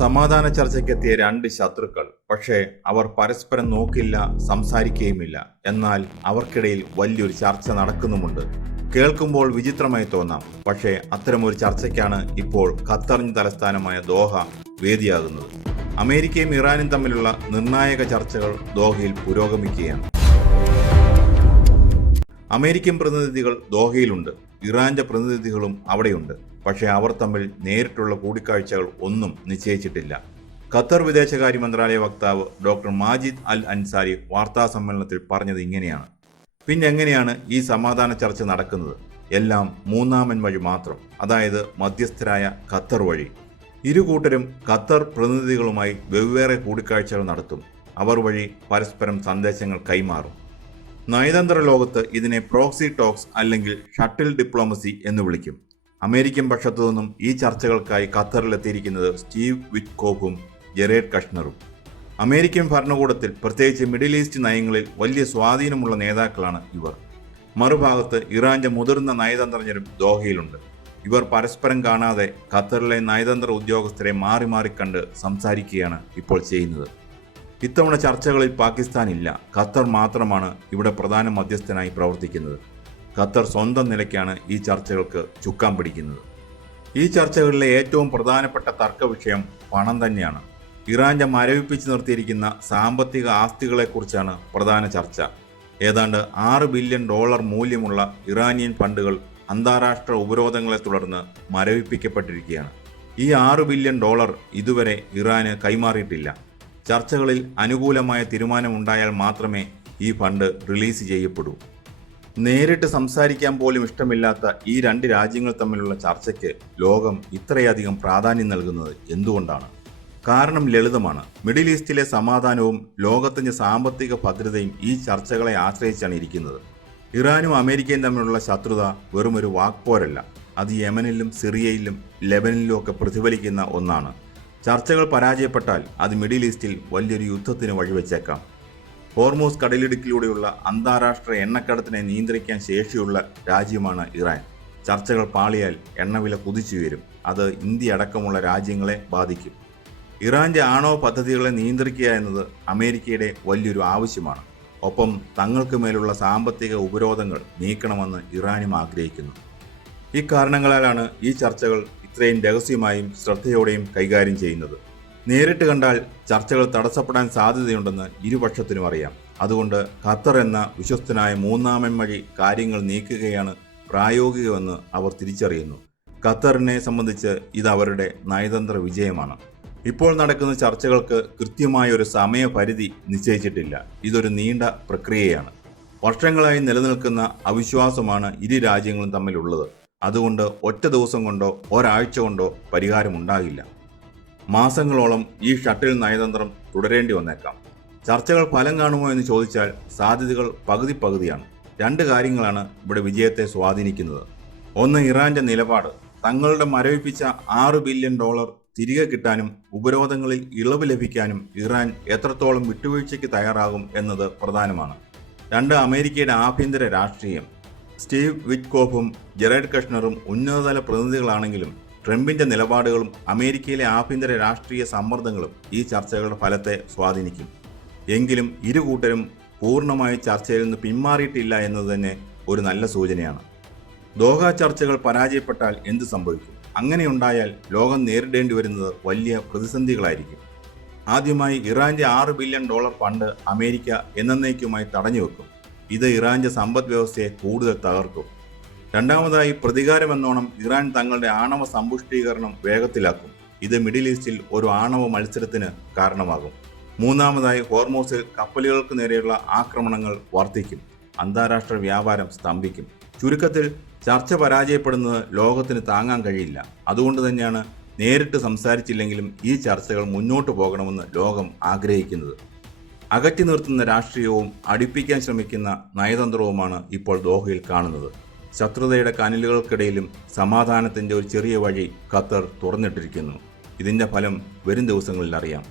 സമാധാന ചർച്ചയ്ക്കെത്തിയ രണ്ട് ശത്രുക്കൾ. പക്ഷേ അവർ പരസ്പരം നോക്കില്ല, സംസാരിക്കുകയുമില്ല. എന്നാൽ അവർക്കിടയിൽ വലിയൊരു ചർച്ച നടക്കുന്നുമുണ്ട്. കേൾക്കുമ്പോൾ വിചിത്രമായി തോന്നാം. പക്ഷേ അത്തരമൊരു ചർച്ചയ്ക്കാണ് ഇപ്പോൾ ഖത്തറിന് തലസ്ഥാനമായ ദോഹ വേദിയാകുന്നത്. അമേരിക്കയും ഇറാനും തമ്മിലുള്ള നിർണായക ചർച്ചകൾ ദോഹയിൽ പുരോഗമിക്കുകയാണ്. അമേരിക്കൻ പ്രതിനിധികൾ ദോഹയിലുണ്ട്, ഇറാന്റെ പ്രതിനിധികളും അവിടെയുണ്ട്. പക്ഷേ അവർ തമ്മിൽ നേരിട്ടുള്ള കൂടിക്കാഴ്ചകൾ ഒന്നും നിശ്ചയിച്ചിട്ടില്ല. ഖത്തർ വിദേശകാര്യ മന്ത്രാലയ വക്താവ് ഡോക്ടർ മാജിദ് അൽ അൻസാരി വാർത്താ സമ്മേളനത്തിൽ പറഞ്ഞത് ഇങ്ങനെയാണ്: പിന്നെ എങ്ങനെയാണ് ഈ സമാധാന ചർച്ച നടക്കുന്നത്? എല്ലാം മൂന്നാമൻ വഴി മാത്രം, അതായത് മധ്യസ്ഥരായ ഖത്തർ വഴി. ഇരു കൂട്ടരും ഖത്തർ പ്രതിനിധികളുമായി വെവ്വേറെ കൂടിക്കാഴ്ചകൾ നടത്തും. അവർ വഴി പരസ്പരം സന്ദേശങ്ങൾ കൈമാറും. നയതന്ത്ര ലോകത്ത് ഇതിനെ പ്രോക്സി ടോക്സ് അല്ലെങ്കിൽ ഷട്ടിൽ ഡിപ്ലോമസി എന്ന് വിളിക്കും. അമേരിക്കൻ പക്ഷത്തു നിന്നും ഈ ചർച്ചകൾക്കായി ഖത്തറിലെത്തിയിരിക്കുന്നത് സ്റ്റീവ് വിറ്റ്കോഫും ജെറേഡ് കഷ്ണറും. അമേരിക്കൻ ഭരണകൂടത്തിൽ പ്രത്യേകിച്ച് മിഡിൽ ഈസ്റ്റ് നയങ്ങളിൽ വലിയ സ്വാധീനമുള്ള നേതാക്കളാണ് ഇവർ. മറുഭാഗത്ത് ഇറാന്റെ മുതിർന്ന നയതന്ത്രജ്ഞരും ദോഹയിലുണ്ട്. ഇവർ പരസ്പരം കാണാതെ ഖത്തറിലെ നയതന്ത്ര ഉദ്യോഗസ്ഥരെ മാറി മാറി കണ്ട് സംസാരിക്കുകയാണ് ഇപ്പോൾ ചെയ്യുന്നത്. ഇത്തവണ ചർച്ചകളിൽ പാകിസ്ഥാൻ ഇല്ല. ഖത്തർ മാത്രമാണ് ഇവിടെ പ്രധാന മധ്യസ്ഥനായി പ്രവർത്തിക്കുന്നത്. ഖത്തർ സ്വന്തം നിലയ്ക്കാണ് ഈ ചർച്ചകൾക്ക് ചുക്കാൻ പിടിക്കുന്നത്. ഈ ചർച്ചകളിലെ ഏറ്റവും പ്രധാനപ്പെട്ട തർക്ക വിഷയം പണം തന്നെയാണ്. ഇറാന്റെ മരവിപ്പിച്ച് നിർത്തിയിരിക്കുന്ന സാമ്പത്തിക ആസ്തികളെക്കുറിച്ചാണ് പ്രധാന ചർച്ച. ഏതാണ്ട് $6 ബില്യൺ മൂല്യമുള്ള ഇറാനിയൻ ഫണ്ടുകൾ അന്താരാഷ്ട്ര ഉപരോധങ്ങളെ തുടർന്ന് മരവിപ്പിക്കപ്പെട്ടിരിക്കുകയാണ്. ഈ $6 ബില്യൺ ഇതുവരെ ഇറാന് കൈമാറിയിട്ടില്ല. ചർച്ചകളിൽ അനുകൂലമായ തീരുമാനമുണ്ടായാൽ മാത്രമേ ഈ ഫണ്ട് റിലീസ് ചെയ്യപ്പെടൂ. നേരിട്ട് സംസാരിക്കാൻ പോലും ഇഷ്ടമില്ലാത്ത ഈ രണ്ട് രാജ്യങ്ങൾ തമ്മിലുള്ള ചർച്ചയ്ക്ക് ലോകം ഇത്രയധികം പ്രാധാന്യം നൽകുന്നത് എന്തുകൊണ്ടാണ്? കാരണം ലളിതമാണ്. മിഡിൽ ഈസ്റ്റിലെ സമാധാനവും ലോകത്തിന്റെ സാമ്പത്തിക ഭദ്രതയും ഈ ചർച്ചകളെ ആശ്രയിച്ചാണ് ഇരിക്കുന്നത്. ഇറാനും അമേരിക്കയും തമ്മിലുള്ള ശത്രുത വെറുമൊരു വാക്പോരല്ല. അത് യമനിലും സിറിയയിലും ലെബനിലും ഒക്കെ പ്രതിഫലിക്കുന്ന ഒന്നാണ്. ചർച്ചകൾ പരാജയപ്പെട്ടാൽ അത് മിഡിൽ ഈസ്റ്റിൽ വലിയൊരു യുദ്ധത്തിന് വഴിവെച്ചേക്കാം. ഹോർമൂസ് കടലിടുക്കിലൂടെയുള്ള അന്താരാഷ്ട്ര എണ്ണക്കടത്തിനെ നിയന്ത്രിക്കാൻ ശേഷിയുള്ള രാജ്യമാണ് ഇറാൻ. ചർച്ചകൾ പാളിയാൽ എണ്ണവില കുതിച്ചുയരും. അത് ഇന്ത്യ അടക്കമുള്ള രാജ്യങ്ങളെ ബാധിക്കും. ഇറാന്റെ ആണവ പദ്ധതികളെ നിയന്ത്രിക്കുക എന്നത് അമേരിക്കയുടെ വലിയൊരു ആവശ്യമാണ്. ഒപ്പം തങ്ങൾക്ക് മേലുള്ള സാമ്പത്തിക ഉപരോധങ്ങൾ നീക്കണമെന്ന് ഇറാനും ആഗ്രഹിക്കുന്നു. ഇക്കാരണങ്ങളാലാണ് ഈ ചർച്ചകൾ ഇത്രയും രഹസ്യമായും ശ്രദ്ധയോടെയും കൈകാര്യം ചെയ്യുന്നത്. നേരിട്ട് കണ്ടാൽ ചർച്ചകൾ തടസ്സപ്പെടാൻ സാധ്യതയുണ്ടെന്ന് ഇരുപക്ഷത്തിനും അറിയാം. അതുകൊണ്ട് ഖത്തർ എന്ന വിശ്വസ്തനായ മൂന്നാമൻ വഴി കാര്യങ്ങൾ നീക്കുകയാണ് പ്രായോഗികമെന്ന് അവർ തിരിച്ചറിയുന്നു. ഖത്തറിനെ സംബന്ധിച്ച് ഇത് അവരുടെ നയതന്ത്ര വിജയമാണ്. ഇപ്പോൾ നടക്കുന്ന ചർച്ചകൾക്ക് കൃത്യമായ ഒരു സമയപരിധി നിശ്ചയിച്ചിട്ടില്ല. ഇതൊരു നീണ്ട പ്രക്രിയയാണ്. വർഷങ്ങളായി നിലനിൽക്കുന്ന അവിശ്വാസമാണ് ഇരു രാജ്യങ്ങളും തമ്മിലുള്ളത്. അതുകൊണ്ട് ഒറ്റ ദിവസം കൊണ്ടോ ഒരാഴ്ച കൊണ്ടോ പരിഹാരമുണ്ടാകില്ല. മാസങ്ങളോളം ഈ ഷട്ടിൽ നയതന്ത്രം തുടരേണ്ടി വന്നേക്കാം. ചർച്ചകൾ ഫലം കാണുമോ എന്ന് ചോദിച്ചാൽ സാധ്യതകൾ പകുതിയാണ്. രണ്ട് കാര്യങ്ങളാണ് ഇവിടെ വിജയത്തെ സ്വാധീനിക്കുന്നത്. ഒന്ന്, ഇറാന്റെ നിലപാട്. തങ്ങളുടെ മരവിപ്പിച്ച $6 ബില്യൺ തിരികെ കിട്ടാനും ഉപരോധങ്ങളിൽ ഇളവ് ലഭിക്കാനും ഇറാൻ എത്രത്തോളം വിട്ടുവീഴ്ചയ്ക്ക് തയ്യാറാകും എന്നത് പ്രധാനമാണ്. രണ്ട്, അമേരിക്കയുടെ ആഭ്യന്തര രാഷ്ട്രീയം. സ്റ്റീവ് വിറ്റ്കോഫും ജെറേഡ് കഷ്ണറും ഉന്നതതല പ്രതിനിധികളാണെങ്കിലും ട്രംപിന്റെ നിലപാടുകളും അമേരിക്കയിലെ ആഭ്യന്തര രാഷ്ട്രീയ സമ്മർദ്ദങ്ങളും ഈ ചർച്ചകളുടെ ഫലത്തെ സ്വാധീനിക്കും. എങ്കിലും ഇരു കൂട്ടരും പൂർണ്ണമായി ചർച്ചയിൽ നിന്ന് പിന്മാറിയിട്ടില്ല എന്നത് തന്നെ ഒരു നല്ല സൂചനയാണ്. ദോഹ ചർച്ചകൾ പരാജയപ്പെട്ടാൽ എന്ത് സംഭവിക്കും? അങ്ങനെയുണ്ടായാൽ ലോകം നേരിടേണ്ടി വരുന്നത് വലിയ പ്രതിസന്ധികളായിരിക്കും. ആദ്യമായി ഇറാന്റെ $6 ബില്യൺ ഫണ്ട് അമേരിക്ക എന്നേക്കുമായി തടഞ്ഞുവെക്കും. ഇത് ഇറാന്റെ സമ്പദ് വ്യവസ്ഥയെ കൂടുതൽ തകർക്കും. രണ്ടാമതായി, പ്രതികാരമെന്നോണം ഇറാൻ തങ്ങളുടെ ആണവ സമ്പുഷ്ടീകരണം വേഗത്തിലാക്കും. ഇത് മിഡിൽ ഈസ്റ്റിൽ ഒരു ആണവ മത്സരത്തിന് കാരണമാകും. മൂന്നാമതായി, ഹോർമൂസിൽ കപ്പലുകൾക്ക് നേരെയുള്ള ആക്രമണങ്ങൾ വർദ്ധിക്കും. അന്താരാഷ്ട്ര വ്യാപാരം സ്തംഭിക്കും. ചുരുക്കത്തിൽ, ചർച്ച പരാജയപ്പെടുന്നത് ലോകത്തിന് താങ്ങാൻ കഴിയില്ല. അതുകൊണ്ട് തന്നെയാണ് നേരിട്ട് സംസാരിച്ചില്ലെങ്കിലും ഈ ചർച്ചകൾ മുന്നോട്ട് പോകണമെന്ന് ലോകം ആഗ്രഹിക്കുന്നത്. അകറ്റി നിർത്തുന്ന രാഷ്ട്രീയവും അടുപ്പിക്കാൻ ശ്രമിക്കുന്ന നയതന്ത്രവുമാണ് ഇപ്പോൾ ദോഹയിൽ കാണുന്നത്. ശത്രുതയുടെ കനലുകൾക്കിടയിലും സമാധാനത്തിന്റെ ഒരു ചെറിയ വഴി ഖത്തർ തുറന്നിട്ടിരിക്കുന്നു. ഇതിന്റെ ഫലം വരും ദിവസങ്ങളിൽ അറിയാം.